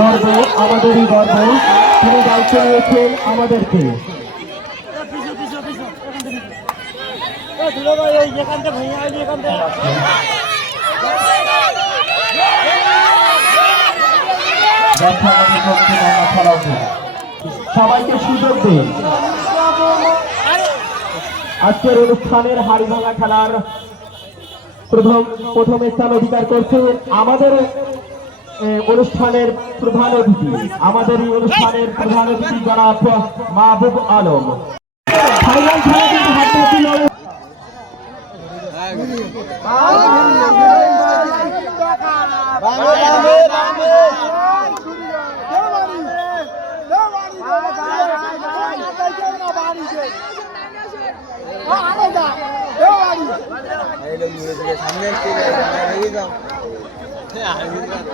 গর্ব, আমাদেরই গর্ব তিনি দায়িত্ব নিয়েছেন আমাদেরকে ভেঙে। সবাইকে সুযোগ দিন আজকের অনুষ্ঠানের হাড়িভাঙা খেলার প্রথম প্রথম স্থান অধিকার করছে আমাদের অনুষ্ঠানের প্রধান অতিথি আমাদের এই অনুষ্ঠানের প্রধান অতিথি জনাব মাহবুব আলম। সামনে Ah, é verdade.